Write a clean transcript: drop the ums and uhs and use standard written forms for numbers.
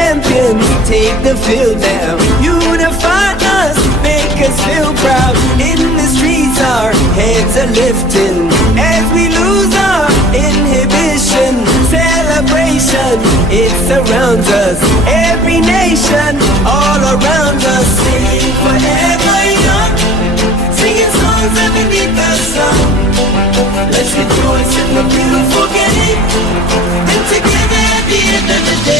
champions take the field now. Unify us, make us feel proud. In the streets our heads are lifting as we lose our inhibition. Celebration, it surrounds us. Every nation, all around us. Sing forever young, singing songs underneath the sun. Let's rejoice in the beautiful game, and together at the end of the day